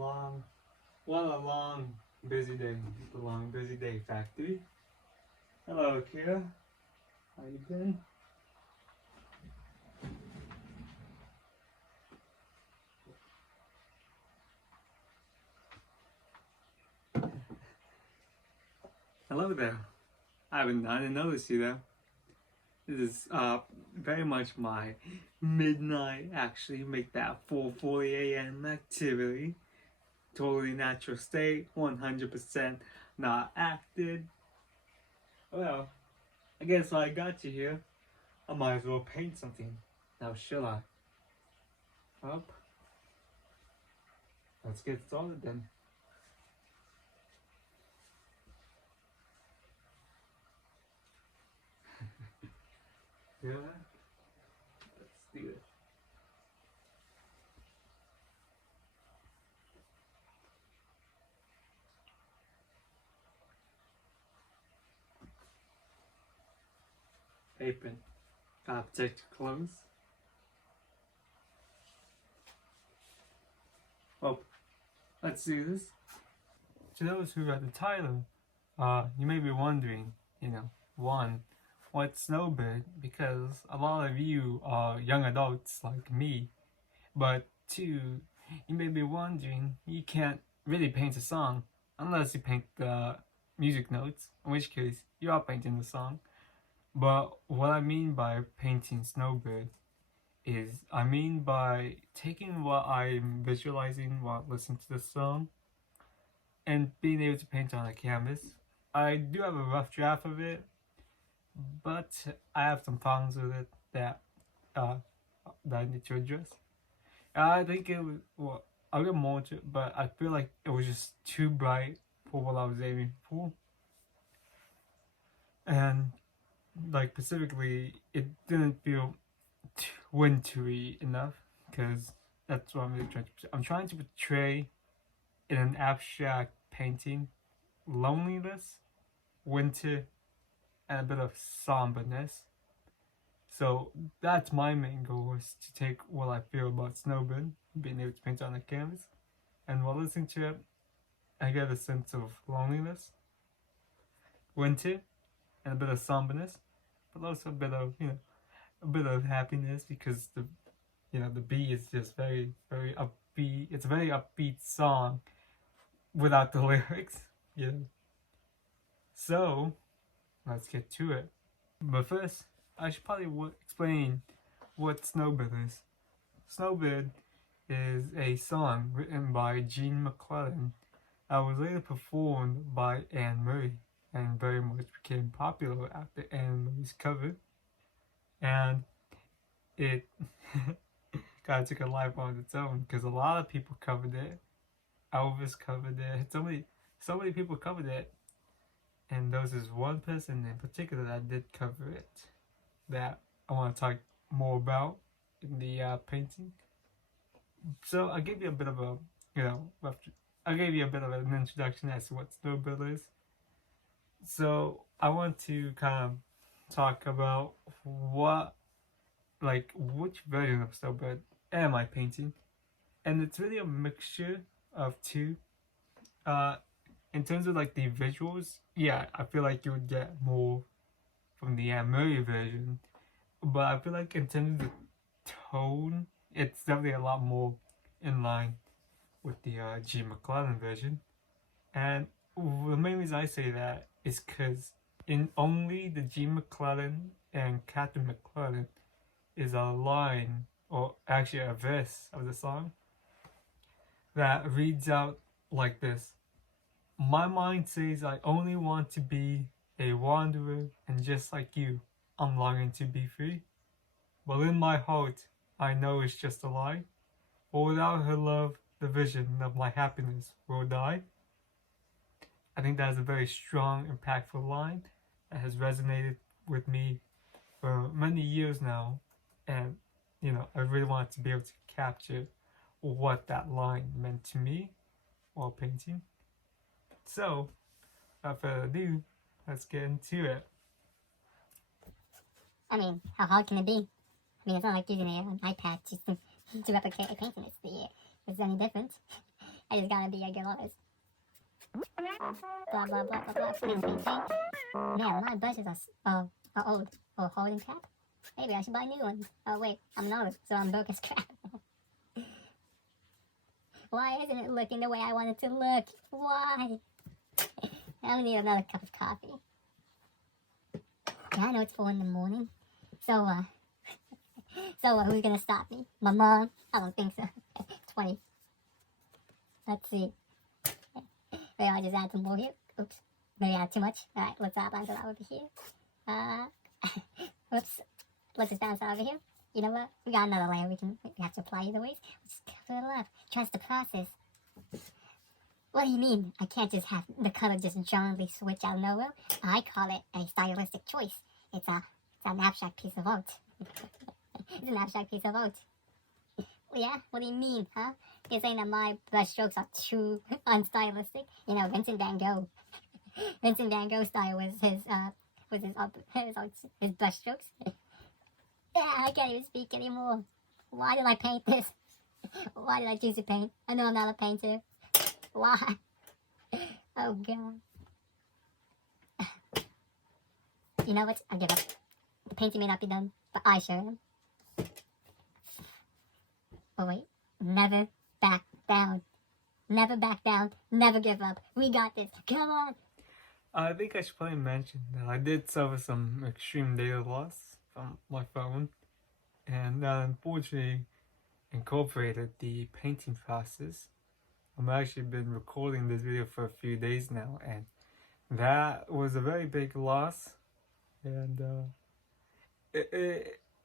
long busy day. The long busy day factory. Hello, Kira. How you been? Hello there. I didn't notice you there. This is very much my midnight, actually make that 4:40 a.m. activity. Totally natural state, 100% not acted. Well, I guess I got you here. I might as well paint something. Now shall I? Up. Let's get started then. Yeah. Let's do it. Apron. Gotta protect your clothes. Well, let's do this. To those who read the title, you may be wondering, one, what's Snowbird? Because a lot of you are young adults like me. But two, you may be wondering, you can't really paint a song unless you paint the music notes, in which case you are painting the song. But what I mean by painting Snowbird is I mean by taking what I'm visualizing while listening to the song and being able to paint on a canvas. I do have a rough draft of it, but I have some problems with it that I need to address. I think it was, well, I'll get more to it, but I feel like it was just too bright for what I was aiming for. And like specifically, it didn't feel wintry enough, because that's what I'm really trying to. I'm trying to portray in an abstract painting loneliness, winter, and a bit of somberness. So that's my main goal, was to take what I feel about Snowbird, being able to paint on the canvas, and while listening to it, I get a sense of loneliness, winter, and a bit of somberness, but also a bit of happiness, because the beat is just very, very upbeat. It's a very upbeat song without the lyrics. So let's get to it. But first, I should probably explain what Snowbird is. Snowbird is a song written by Gene McClellan that was later performed by Anne Murray, and very much became popular after Anne Murray's cover. And it kind of took a life on its own, because a lot of people covered it. Elvis covered it. So many people covered it. And there was this one person in particular that did cover it, that I want to talk more about in the painting. So I gave you a bit of a, I gave you a bit of an introduction as to what Snowbird is. So I want to kind of talk about which version of Snowbird am I painting, and it's really a mixture of two. In terms of like the visuals, yeah, I feel like you would get more from the Anne Murray version, but I feel like in terms of the tone, it's definitely a lot more in line with the G. McClellan version. And the main reason I say that is because in only the G. McClellan and Catherine McClellan is a line, or actually a verse of the song, that reads out like this: "My mind says I only want to be a wanderer, and just like you, I'm longing to be free. But in my heart, I know it's just a lie, for without her love, the vision of my happiness will die." I think that is a very strong, impactful line that has resonated with me for many years now, and I really wanted to be able to capture what that line meant to me while painting. So, without further ado, let's get into it. I mean, how hard can it be? I mean, it's not like using an iPad to replicate a painting. It's any different. I just gotta be a good artist. Blah, blah, blah, blah, blah. Please maintain. Man, my brushes are old. Or holding crap. Maybe I should buy new ones. Oh, wait, I'm an artist, so I'm broke as crap. Why isn't it looking the way I want it to look? Why? I need another cup of coffee. Yeah, I know it's 4 in the morning. So, who's gonna stop me? My mom? I don't think so. 20. Let's see. Maybe I'll just add some more here. Oops. Maybe I add too much. Alright, let's add that over here. Whoops. Let's just bounce over here. You know what? We got another layer we have to apply either ways. Let's just cover it up. Trust the process. What do you mean? I can't just have the color just jauntily switch out of nowhere. I call it a stylistic choice. It's an abstract piece of art. It's an abstract piece of art. Yeah? What do you mean, huh? You're saying that my brush strokes are too unstylistic? You know, Vincent Van Gogh. Vincent Van Gogh's style was his brush strokes. Yeah, I can't even speak anymore. Why did I paint this? Why did I choose to paint? I know I'm not a painter. Why? Oh god. You know what? I give up. The painting may not be done, but I sure am. Oh wait. Never back down. Never back down. Never give up. We got this. Come on. I think I should probably mention that I did suffer some extreme data loss from my phone, and that unfortunately incorporated the painting process. I've actually been recording this video for a few days now, and that was a very big loss. And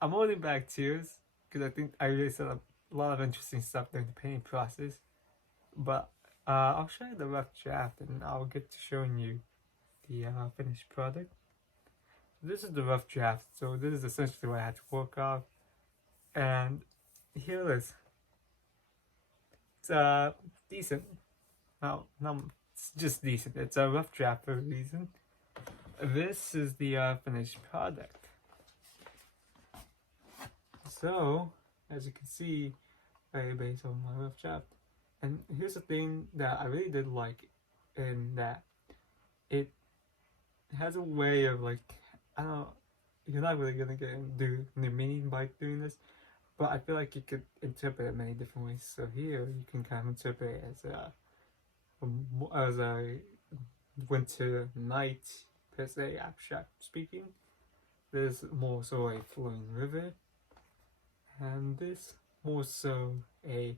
I'm holding back tears because I think I really said a lot of interesting stuff during the painting process. But I'll show you the rough draft, and I'll get to showing you the finished product. This is the rough draft, so this is essentially what I had to work off, and here it is. It's decent. No, it's just decent. It's a rough draft for a reason. This is the finished product. So, as you can see, very based on my rough draft. And here's the thing that I really did like, in that it has a way of, like, I don't know, you're not really gonna do the meaning by doing this, but I feel like you could interpret it many different ways. So here you can kind of interpret it as a winter night, per se, abstract speaking. There's more so a flowing river, and this more so a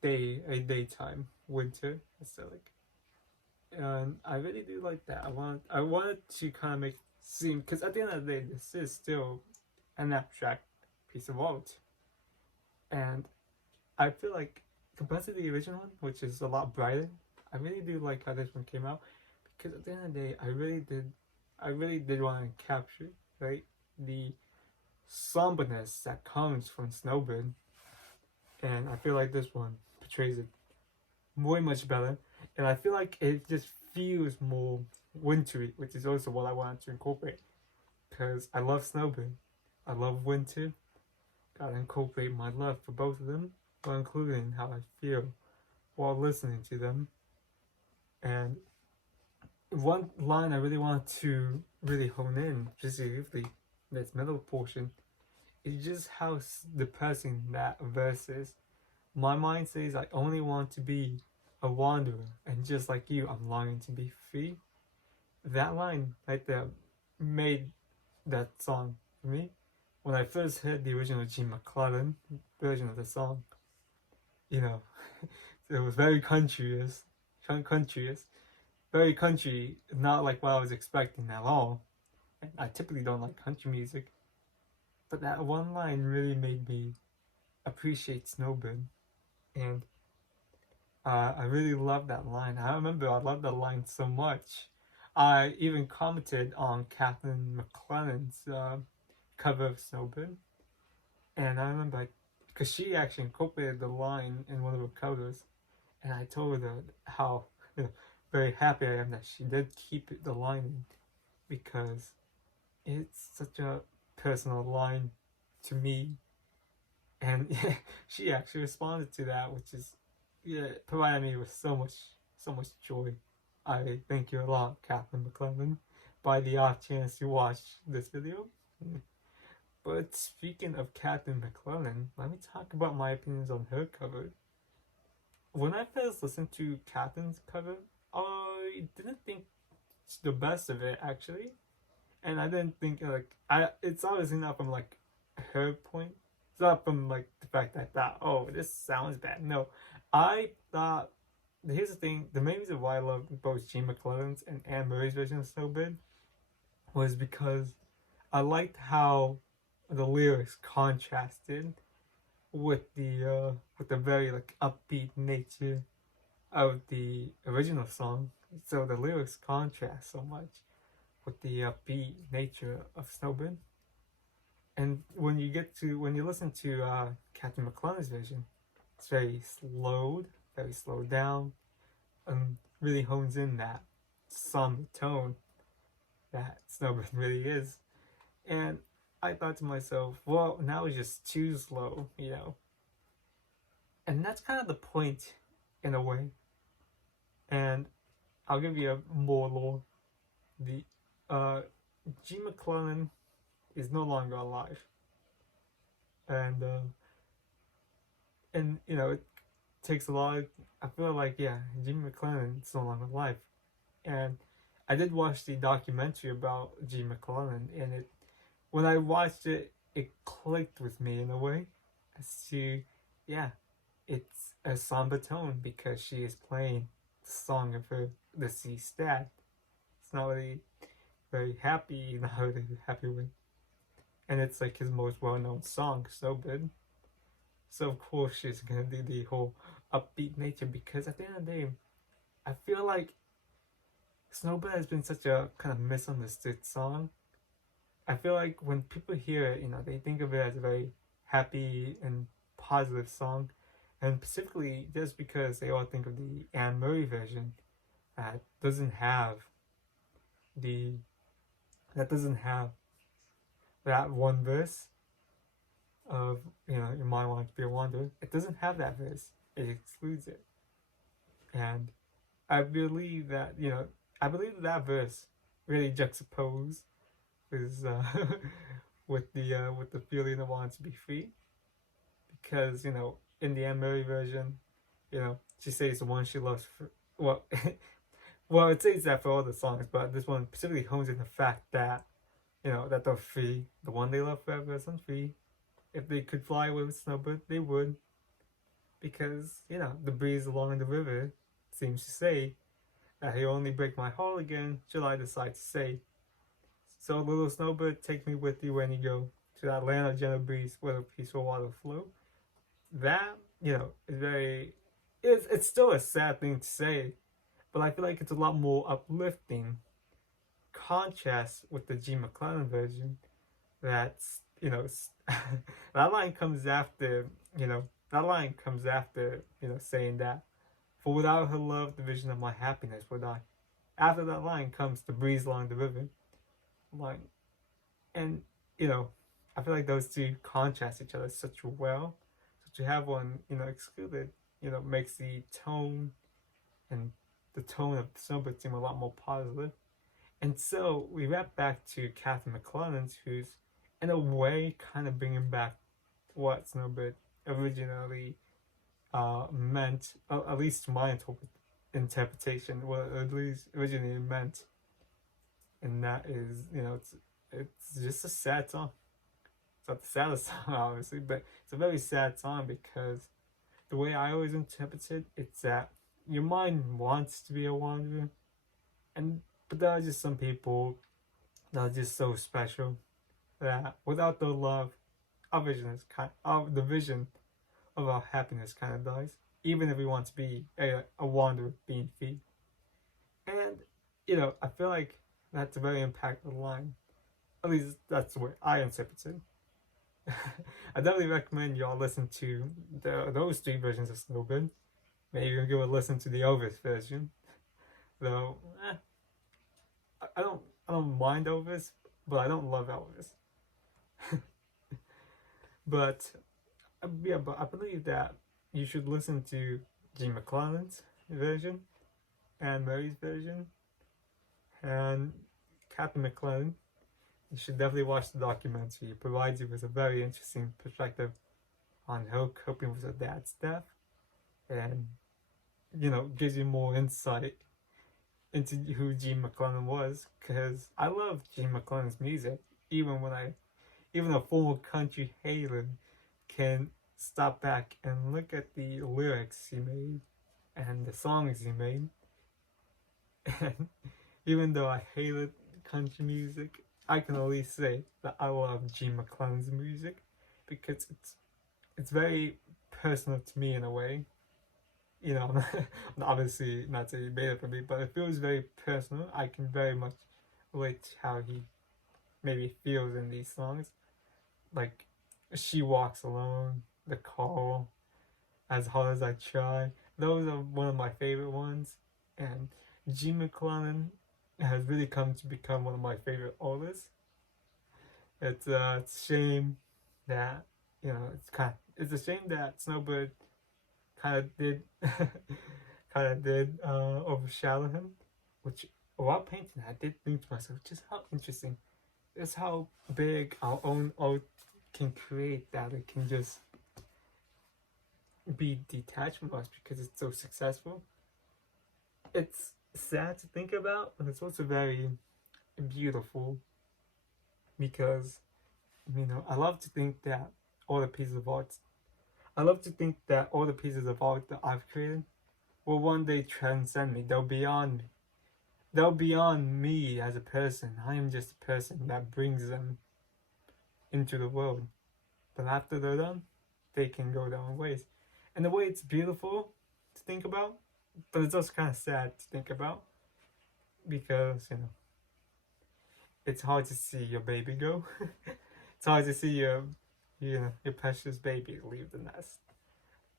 daytime winter aesthetic. And I really do like that. I wanted to kind of make it seem, because at the end of the day, this is still an abstract piece of art, and I feel like compared to the original one, which is a lot brighter, I really do like how this one came out, because at the end of the day, I really did want to capture, right, the somberness that comes from Snowbird, and I feel like this one portrays it way much better. And I feel like it just feels more wintry, which is also what I wanted to incorporate. Because I love Snowbird, I love winter. Gotta incorporate my love for both of them, while including how I feel while listening to them. And one line I really want to really hone in, just briefly, this middle portion, is just how depressing that verse is. My mind says I only want to be a wanderer, and just like you, I'm longing to be free. That line right there made that song for me. When I first heard the original Gene McClellan version of the song, you know, it was very countryish, very country, not like what I was expecting at all. And I typically don't like country music, but that one line really made me appreciate Snowbird, and I really love that line. I remember I loved that line so much. I even commented on Kathleen McClellan's cover of Snowbird, and I remember because she actually incorporated the line in one of her covers, and I told her how very happy I am that she did keep the line in, because it's such a personal line to me, and she actually responded to that, which is yeah, it provided me with so much joy. I thank you a lot, Catherine McClellan, by the off chance you watch this video. But speaking of Catherine McClellan, let me talk about my opinions on her cover. When I first listened to Catherine's cover, I didn't think it's the best of it actually, and I didn't think like I. It's obviously not from like her point. It's not from like the fact that I thought, oh, this sounds bad. No, I thought. Here's the thing: the main reason why I love both Gene McClellan's and Anne Murray's version of Snowbird was because I liked how the lyrics contrasted with the very like upbeat nature of the original song. So the lyrics contrast so much with the upbeat nature of Snowbird. And when you listen to Captain McClellan's version, it's very slowed down, and really hones in that somber tone that Snowbird really is. And I thought to myself, well, now it's just too slow, you know. And that's kind of the point, in a way. And I'll give you a more lore. The G. McClellan is no longer alive, and you know it takes a lot. I feel like yeah, G. McClellan is no longer alive, and I did watch the documentary about G. McClellan, and it when I watched it, it clicked with me in a way as to yeah, it's a somber tone because she is playing the song of her deceased dad. It's not really very happy, not really happy with, and it's like his most well-known song, "So Good." So of course she's gonna do the whole upbeat nature because at the end of the day, I feel like Snowbird has been such a kind of misunderstood song. I feel like when people hear it, you know, they think of it as a very happy and positive song, and specifically just because they all think of the Anne Murray version that doesn't have the that doesn't have that one verse of you know you might want to be a wanderer. It doesn't have that verse. It excludes it, and I believe that I believe that verse really juxtaposes is with the feeling of wanting to be free, because in the Anne Murray version, she says the one she loves for, well well it says that for all the songs, but this one specifically hones in the fact that that they're free. The one they love forever isn't free. If they could fly away with Snowbird, they would, because the breeze along the river seems to say that he'll only break my heart again should I decide to say. So little Snowbird, take me with you when you go to that land of gentle breeze where the peaceful water flow. That is very. It's still a sad thing to say, but I feel like it's a lot more uplifting contrast with the G. McClellan version. That's that line comes after saying that, for without her love the vision of my happiness would die. After that line comes the breeze along the river line, and I feel like those two contrast each other such well. So to have one excluded makes the tone and the tone of Snowbird seem a lot more positive. And so we wrap back to Catherine McClellan's, who's in a way kind of bringing back what Snowbird originally meant, at least to my interpretation, what at least originally meant. And that is, it's just a sad song. It's not the saddest song, obviously, but it's a very sad song because the way I always interpret it, it's that your mind wants to be a wanderer, but there are just some people that are just so special that without their love, the vision of our happiness kind of dies. Even if we want to be a wanderer being free, and I feel like that's a very impactful line. At least that's the way I interpret it. I definitely recommend y'all listen to those three versions of Snowbird. Maybe you can give a listen to the Elvis version, though. I don't mind Elvis, but I don't love Elvis. But I believe that you should listen to G. McClellan's version, Anne Murray's version, and Captain McClellan. You should definitely watch the documentary. It provides you with a very interesting perspective on her coping with her dad's death, and gives you more insight into who Gene McClellan was. Because I love Gene McClellan's music, even a former country hater can stop back and look at the lyrics he made and the songs he made. And even though I hated country music, I can at least say that I love Gene McClellan's music because it's very personal to me in a way. Obviously not saying he made it for me, but it feels very personal. I can very much relate to how he maybe feels in these songs. Like, She Walks Alone, The Call, As Hard As I Try. Those are one of my favorite ones. And Gene McClellan has really come to become one of my favorite artists. It's a shame that, it's a shame that Snowbird kind of did overshadow him, which while painting I did think to myself just how interesting, just how big our own art can create, that it can just be detached from us because it's so successful. It's sad to think about, but it's also very beautiful because I love to think that all the pieces of art that I've created will one day transcend me. They'll beyond me. They'll beyond me as a person. I am just a person that brings them into the world. But after they're done, they can go their own ways. And the way it's beautiful to think about, but it's also kind of sad to think about because, it's hard to see your baby go. It's hard to see your precious baby leave the nest.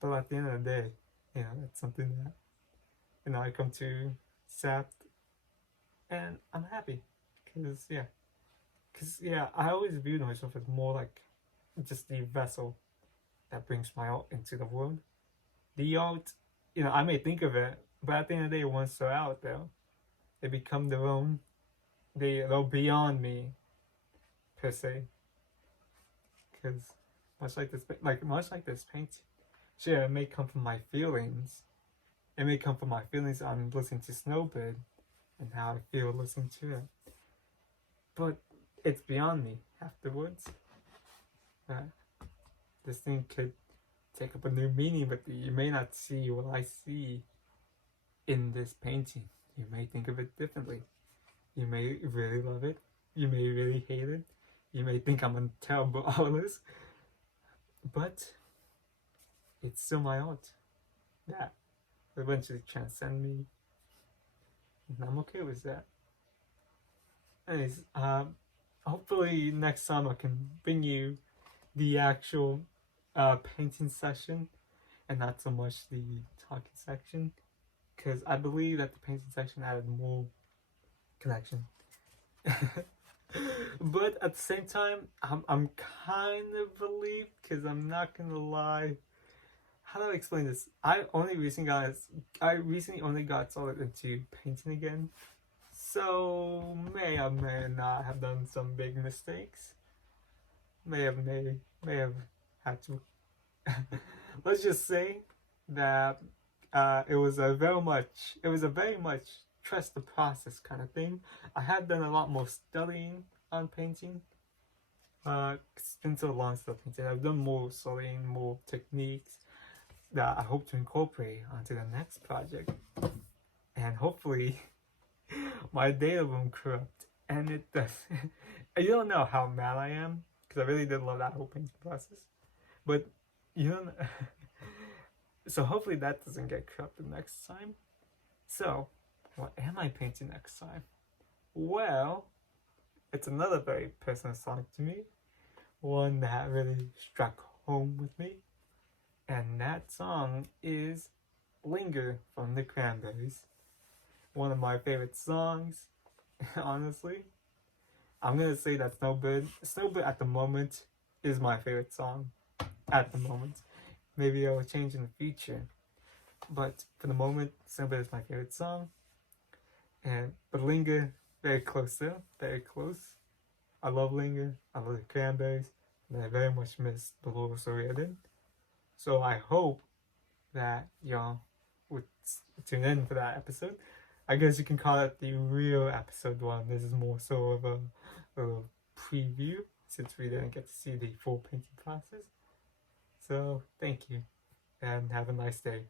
But at the end of the day, it's something that, I come to accept, and I'm happy. Because I always viewed myself as more like just the vessel that brings my art into the world. The art, I may think of it, but at the end of the day, once they're out there, they become their own. They're beyond me, per se. Because much like this painting, sure, it may come from my feelings. It may come from my feelings on listening to Snowbird and how I feel listening to it. But it's beyond me afterwards. This thing could take up a new meaning, but you may not see what I see in this painting. You may think of it differently. You may really love it. You may really hate it. You may think I'm a terrible artist. But it's still my art that eventually transcend me. And I'm okay with that. Anyways, hopefully next time I can bring you the actual painting session and not so much the talking section, because I believe that the painting section added more connection. But at the same time, I'm kind of relieved because I'm not gonna lie. How do I explain this? I recently only got started into painting again, so may or may not have done some big mistakes. May have had to. Let's just say that it was a very much trust the process kind of thing. I have done a lot more studying on painting. It's been so long since I painted. I've done more studying, more techniques that I hope to incorporate onto the next project. And hopefully my data won't corrupt. And it does. You don't know how mad I am, because I really did love that whole painting process. But you don't know. So hopefully that doesn't get corrupted next time. So, what am I painting next time? Well, it's another very personal song to me. One that really struck home with me. And that song is Linger from the Cranberries. One of my favorite songs, honestly. I'm gonna say that Snowbird at the moment is my favorite song. At the moment. Maybe I will change in the future. But for the moment, Snowbird is my favorite song. But Linger, very close though, very close. I love Linger, I love the Cranberries, and I very much miss the Laurel Riordan. So I hope that y'all would tune in for that episode. I guess you can call it the real episode 1. This is more so of a preview since we didn't get to see the full painting process. So thank you and have a nice day.